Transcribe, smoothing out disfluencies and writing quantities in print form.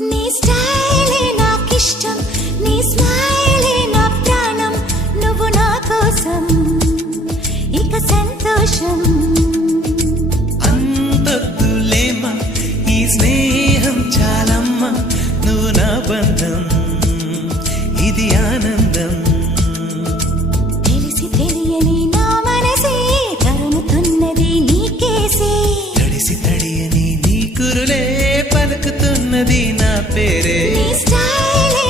నీ స్టైలే నాకిష్టం, నీ స్మైలే నా ప్రాణం, నువ్వు నా కోసం ఇక సంతోషం. అంతొద్దులేమా ఈ స్నేహం చాలమ్మా, నువ్వు నా బంధం ఇది ఆనందం. తెలిసి తెలియని నా మనసే తరుముతున్నది నీకేసే, తడిసి తడియని నీ కురులే పలుకుతున్నది నా పేరే. నీ స్టైలే